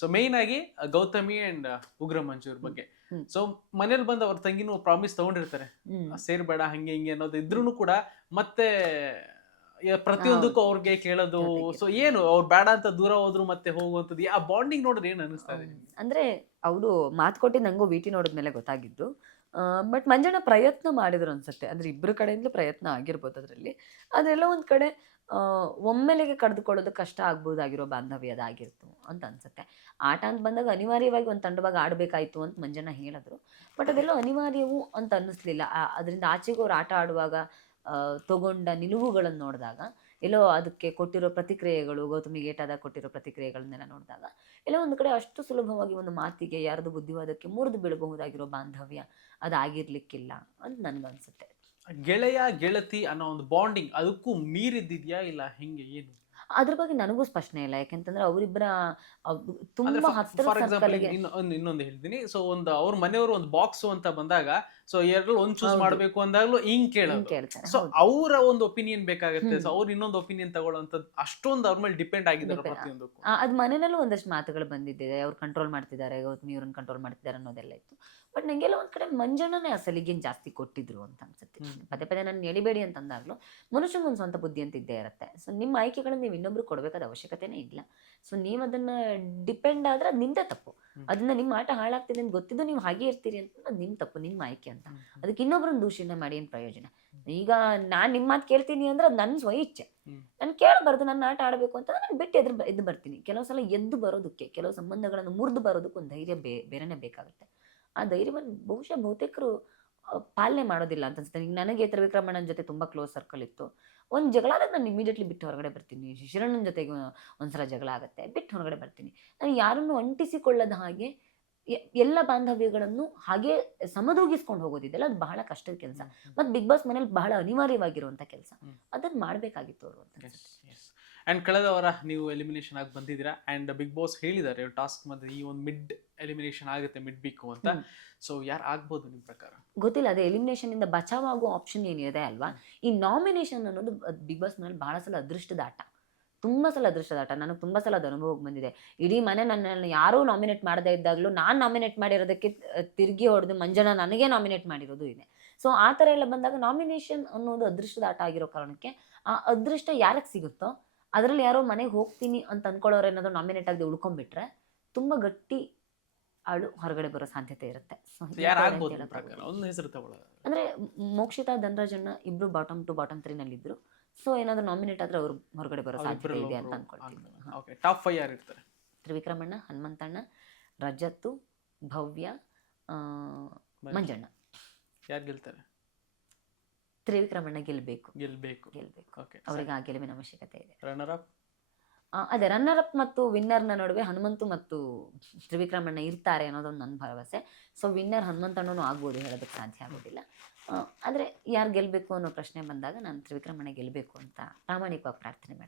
So main ಆಗಿ Gautami and ಉಗ್ರ ಮಂಜೂರ್ ಬಗ್ಗೆ. ಸೊ ಮನೇಲಿ ಬಂದು ಅವ್ರ ತಂಗಿನೂ ಪ್ರಾಮಿಸ್ ತಗೊಂಡಿರ್ತಾರೆ. ಸೇರ್ಬೇಡ ಹಂಗೆ ಹಿಂಗೆ ಅನ್ನೋದು ಇದ್ರೂ ಕೂಡ ಮತ್ತೆ ಪ್ರತಿಯೊಂದಕ್ಕೂ ಅವ್ರಿಗೆ ಕೇಳೋದು. ಸೊ ಏನು ಅವ್ರು ಬೇಡ ಅಂತ ದೂರ ಹೋದ್ರು ಮತ್ತೆ ಹೋಗುವಂಥದ್ದು ಆ ಬಾಂಡಿಂಗ್ ನೋಡಿದ್ರೆ ಏನು ಅನಿಸ್ತಾ ಇದೆ ಅಂದ್ರೆ ಅವರು ಮಾತು ಕೊಟ್ಟು ನಂಗೂ ವಿಟಿ ನೋಡಿದ್ಮೇಲೆ ಗೊತ್ತಾಗಿದ್ದು. ಬಟ್ ಮಂಜಣ್ಣ ಪ್ರಯತ್ನ ಮಾಡಿದ್ರು ಅನ್ಸುತ್ತೆ. ಅಂದ್ರೆ ಇಬ್ಬರ ಕಡೆಯಿಂದಲೂ ಪ್ರಯತ್ನ ಆಗಿರ್ಬೋದು ಅದರಲ್ಲಿ. ಅದೆಲ್ಲ ಒಂದು ಕಡೆ ಒಮ್ಮೆಲೆಗೆ ಕಳೆದುಕೊಳ್ಳೋದು ಕಷ್ಟ ಆಗ್ಬೋದಾಗಿರೋ ಬಾಂಧವ್ಯ ಅದಾಗಿರ್ತು. ಅಂತ ಅನ್ಸುತ್ತೆ. ಆಟ ಅಂತ ಬಂದಾಗ ಅನಿವಾರ್ಯವಾಗಿ ಒಂದು ತಂಡವಾಗಿ ಆಡಬೇಕಾಯ್ತು ಅಂತ ಮಂಜಣ್ಣ ಹೇಳಿದ್ರು. ಬಟ್ ಅದೆಲ್ಲ ಅನಿವಾರ್ಯವು ಅಂತ ಅನ್ನಿಸ್ಲಿಲ್ಲ. ಅದರಿಂದ ಆಚೆಗೆ ಅವ್ರು ಆಟ ಆಡುವಾಗ ತಗೊಂಡ ನಿಲುವುಗಳನ್ನು ನೋಡಿದಾಗ, ಎಲ್ಲೋ ಅದಕ್ಕೆ ಕೊಟ್ಟಿರೋ ಪ್ರತಿಕ್ರಿಯೆಗಳು, ಗೌತಮಿಗೆ ಏಟಾದಾಗ ಕೊಟ್ಟಿರೋ ಪ್ರತಿಕ್ರಿಯೆಗಳನ್ನೆಲ್ಲ ನೋಡಿದಾಗ, ಎಲ್ಲೋ ಒಂದು ಕಡೆ ಅಷ್ಟು ಸುಲಭವಾಗಿ ಒಂದು ಮಾತಿಗೆ ಯಾರದು ಬುದ್ಧಿವಾದಕ್ಕೆ ಮುರಿದು ಬೀಳಬಹುದಾಗಿರೋ ಬಾಂಧವ್ಯ ಅದಾಗಿರ್ಲಿಕ್ಕಿಲ್ಲ ಅಂತ ನನ್ಗನ್ಸುತ್ತೆ ಗೆಳೆಯ ಗೆಳತಿ ಅನ್ನೋ ಒಂದು ಬಾಂಡಿಂಗ್ ಅದಕ್ಕೂ ಮೀರಿದ್ದಿದೆಯಾ ಇಲ್ಲ ಹೆಂಗೆ, ಏನು? ಅದ್ರ ಬಗ್ಗೆ ನನಗೂ ಸ್ಪಷ್ಟನೆ ಇಲ್ಲ. ಯಾಕೆಂತಂದ್ರೆ ಅವರಿಬ್ಬರ ತುಂಬಾ ಹತ್ತಿರ ಫಾರ್ ಎಕ್ಸಾಂಪಲ್ ಇನ್ನೊಂದು ಹೇಳ್ತೀನಿ. ಸೊ ಒಂದು ಅವ್ರ ಮನೆಯವರು ಒಂದು ಬಾಕ್ಸ್ ಅಂತ ಬಂದಾಗ ಸೊ ಎರಡು ಒಂದ್ ಚೂಸ್ ಮಾಡಬೇಕು ಅಂದಾಗ್ಲೂ ಹಿಂಗ್ ಕೇಳೋದು. ಸೊ. ಅವರ ಒಂದು ಒಪಿನಿಯನ್ ಬೇಕಾಗುತ್ತೆ. ಸೊ ಅವ್ರು ಇನ್ನೊಂದು ಒಪಿನಿಯನ್ ತಗೊಳ್ಳೋಂಥದ್ದು ಅಷ್ಟೊಂದು ಅವ್ರ ಮೇಲೆ ಡಿಪೆಂಡ್ ಆಗಿದ್ದಾರೆ ಪ್ರತಿಯೊಂದಕ್ಕೂ. ಅದ್ ಮನೆಯಲ್ಲೂ ಒಂದಷ್ಟು ಮಾತುಗಳು ಬಂದಿದ್ದಿದೆ. ಅವ್ರು ಕಂಟ್ರೋಲ್ ಮಾಡ್ತಿದ್ದಾರೆ ಗೌತಮಿ ಇವ್ರನ್ನ ಕಂಟ್ರೋಲ್ ಮಾಡ್ತಿದ್ದಾರೆ ಅನ್ನೋದೆಲ್ಲ ಇತ್ತು. ಬಟ್ ನಂಗೆಲ್ಲ ಒಂದ್ ಕಡೆ ಮಂಜಣ್ಣನೇ ಆ ಸಲಿಗೆನ್ ಜಾಸ್ತಿ ಕೊಟ್ಟಿದ್ರು ಅಂತ ಅನ್ಸುತ್ತೆ ಪದೇ ಪದೇ ನಾನು ಎಳಿಬೇಡಿ ಅಂತ ಅಂದಾಗ್ಲೂ ಒಂದ್ ಸ್ವಂತ ಬುದ್ಧಿ ಅಂತ ಇದ್ದೇ ಇರುತ್ತೆ. ಸೊ ನಿಮ್ಮ ಆಯ್ಕೆಗಳನ್ನ ನೀವು ಇನ್ನೊಬ್ರು ಕೊಡಬೇಕಾದ ಅವಶ್ಯಕತೆನೇ ಇಲ್ಲ. ಸೊ ನೀವು ಅದನ್ನ ಡಿಪೆಂಡ್ ಆದ್ರೆ ಅದು ನಿಮ್ದೇ ತಪ್ಪು. ಅದನ್ನ ನಿಮ್ಮ ಆಟ ಹಾಳಾಗ್ತಿದೆ ಅಂತ ಗೊತ್ತಿದ್ದು ನೀವು ಹಾಗೆ ಇರ್ತೀರಿ ಅಂತ ಅದು ನಿಮ್ ತಪ್ಪು ನಿಮ್ಮ ಆಯ್ಕೆ ಅಂತ. ಅದಕ್ಕೆ ಇನ್ನೊಬ್ರನ್ನ ದೂಷಣೆ ಮಾಡಿ ಏನು ಪ್ರಯೋಜನ? ಈಗ ನಾನ್ ನಿಮ್ಮ ಮಾತು ಕೇಳ್ತೀನಿ ಅಂದ್ರೆ ಅದು ನನ್ನ ಸ್ವ ಇಚ್ಛೆ. ನಾನು ಕೇಳಬಾರ್ದು ನನ್ನ ಆಟ ಆಡಬೇಕು ಅಂತ ನಾನು ಬಿಟ್ಟು ಎದ್ರ ಎದ್ದು ಬರ್ತೀನಿ. ಕೆಲವು ಸಲ ಎದ್ದು ಬರೋದಕ್ಕೆ ಕೆಲವು ಸಂಬಂಧಗಳನ್ನು ಮುರಿದು ಬರೋದಕ್ಕೆ ಒಂದು ಧೈರ್ಯ ಬೇ ಬೇರೆನೇ ಬೇಕಾಗುತ್ತೆ. ಆ ಧೈರ್ಯವನ್ನು ಬಹುಶಃ ಬಹುತೇಕರು ಪಾಲನೆ ಮಾಡೋದಿಲ್ಲ ಅಂತ ಅನ್ಸುತ್ತೆ. ಈಗ ನನಗೆ ತ್ರಿವಿಕ್ರಮಣ್ಣನ ಜೊತೆ ತುಂಬಾ ಕ್ಲೋಸ್ ಸರ್ಕಲ್ ಇತ್ತು. ಒಂದು ಜಗಳ ಆದಾಗ ನಾನು ಇಮಿಡಿಯೇಟ್ಲಿ ಬಿಟ್ಟು ಹೊರಗಡೆ ಬರ್ತೀನಿ. ಶಿಶಿರಣ್ಣನ ಜೊತೆಗೆ ಒಂದ್ಸಲ ಜಗಳ ಆಗುತ್ತೆ ಬಿಟ್ಟು ಹೊರಗಡೆ ಬರ್ತೀನಿ. ನಾನು ಯಾರನ್ನು ಅಂಟಿಸಿಕೊಳ್ಳದ ಹಾಗೆ ಎಲ್ಲ ಬಾಂಧವ್ಯಗಳನ್ನು ಹಾಗೆ ಸಮದೂಗಿಸ್ಕೊಂಡು ಹೋಗೋದಿದೆಯಲ್ಲ ಅದು ಬಹಳ ಕಷ್ಟದ ಕೆಲಸ. ಮತ್ತು ಬಿಗ್ ಬಾಸ್ ಮನೇಲಿ ಬಹಳ ಅನಿವಾರ್ಯವಾಗಿರುವಂಥ ಕೆಲಸ. ಅದನ್ನ ಮಾಡಬೇಕಾಗಿತ್ತು ಅವರು ಅಂತ ಅಂಡ್ ಕಳೆದ ವಾರ ನೀವು ಎಲಿಮಿನೇಷನ್ ಆಗಿ ಬಂದಿದ್ದೀರಾ? ಆ್ಯಂಡ್ ಬಿಗ್ ಬಾಸ್ ಹೇಳಿದ್ದಾರೆ ಟಾಸ್ಕ್ ಮತ್ತೆ ಈ ಒಂದು ಮಿಡ್ ಎಲಿಮಿನೇಷನ್ ಆಗುತ್ತೆ ಮಿಡ್ ವೀಕ್ ಅಂತ. ಸೊ ಯಾರು ಆಗ್ಬೋದು ನಿಮ್ಮ ಪ್ರಕಾರ? ಗೊತ್ತಿಲ್ಲ ಅದೇ ಎಲಿಮಿನೇಷನ್ ಇಂದ ಬಚಾವ್ ಆಗೋ ಆಪ್ಷನ್ ಏನಿದೆ ಅಲ್ವಾ? ಈ ನಾಮಿನೇಷನ್ ಅನ್ನೋದು ಬಿಗ್ ಬಾಸ್ ಮೇಲೆ ಬಹಳ ಸಲ ಅದೃಷ್ಟದ ಆಟ. ತುಂಬಾ ಸಲ ಅದೃಷ್ಟದ ಆಟ. ನನಗೆ ತುಂಬಾ ಸಲ ಅದು ಅನುಭವಕ್ಕೆ ಬಂದಿದೆ. ಇಡೀ ಮನೆ ನನ್ನನ್ನು ಯಾರೂ ನಾಮಿನೇಟ್ ಮಾಡದೇ ಇದ್ದಾಗಲೂ ನಾನು ನಾಮಿನೇಟ್ ಮಾಡಿರೋದಕ್ಕೆ ತಿರುಗಿ ಹೊಡೆದು ಮಂಜಣ್ಣ ನನಗೆ ನಾಮಿನೇಟ್ ಮಾಡಿರೋದು ಇದೆ. ಸೊ ಆ ಥರ ಎಲ್ಲ ಬಂದಾಗ ನಾಮಿನೇಷನ್ ಅನ್ನೋದು ಅದೃಷ್ಟದ ಆಟ ಆಗಿರೋ ಕಾರಣಕ್ಕೆ ಆ ಅದೃಷ್ಟ ಯಾರಿಗೆ ಸಿಗುತ್ತೋ ಅದರಲ್ಲಿ ಯಾರೋ ಮನೆಗೆ ಹೋಗ್ತೀನಿ ಅಂತ ಅನ್ಕೊಳ್ಳೋರು ಏನಾದ್ರು ನಾಮಿನೇಟ್ ಆಗದೆ ಉಳ್ಕೊಂಡ್ಬಿಟ್ರೆ ತುಂಬಾ ಗಟ್ಟಿ ಆಳು ಹೊರಗಡೆ ಬರೋ ಸಾಧ್ಯತೆ ಇರುತ್ತೆ. ಅಂದ್ರೆ ಮೋಕ್ಷಿತಾ ಧನರಾಜಣ್ಣ ಇಬ್ರು ಬಾಟಮ್ ಟು ಬಾಟಮ್ ತ್ರೀ ನಲ್ಲಿ ಇದ್ರು. ಸೊ ಏನಾದ್ರು ನಾಮಿನೇಟ್ ಆದ್ರೆ ಅವ್ರು ಹೊರಗಡೆ ಬರೋ ಸಾಧ್ಯತೆ ಇದೆ ಅಂತ ಅನ್ಕೊಳ್ತೀನಿ. ಓಕೆ ಟಾಪ್ ಫೈವ್ ಯಾರು ಇರ್ತಾರೆ? ತ್ರಿವಿಕ್ರಮಣ್ಣ ಹನುಮಂತಣ್ಣ ರಜತ್ತು ಭವ್ಯ ಮಂಜಣ್ಣ. ಯಾರು ಗೆಲ್ತಾರೆ? ತ್ರಿವಿಕ್ರಮಣ್ಣ ಗೆಲ್ಬೇಕು. ಗೆಲ್ಬೇಕು. ಗೆಲ್ಬೇಕು. ಓಕೆ ಅವರಿಗೆ ಆ ಗೆಲುವಿನ ಅವಶ್ಯಕತೆ ಇದೆ. ರನ್ನರ್ ಅಪ್ ಅದೇ ರನ್ನರ್ ಅಪ್ ಮತ್ತು ವಿನ್ನರ್ನ ನಡುವೆ ಹನುಮಂತು ಮತ್ತು ತ್ರಿವಿಕ್ರಮಣ್ಣ ಇರ್ತಾರೆ ಅನ್ನೋದೊಂದು ನನ್ನ ಭರವಸೆ. ಸೊ ವಿನ್ನರ್ ಹನುಮಂತಣ್ಣನೂ ಆಗ್ಬೋದು ಹೇಳೋದಕ್ಕೆ ಸಾಧ್ಯ ಆಗೋದಿಲ್ಲ. ಆದರೆ ಆದ್ರೆ ಯಾರು ಗೆಲ್ಲಬೇಕು ಅನ್ನೋ ಪ್ರಶ್ನೆ ಬಂದಾಗ ನಾನು ತ್ರಿವಿಕ್ರಮಣ್ಣ ಗೆಲ್ಲಬೇಕು ಅಂತ ಪ್ರಾಮಾಣಿಕವಾಗಿ ಪ್ರಾರ್ಥನೆ ಮಾಡ್ತೀನಿ.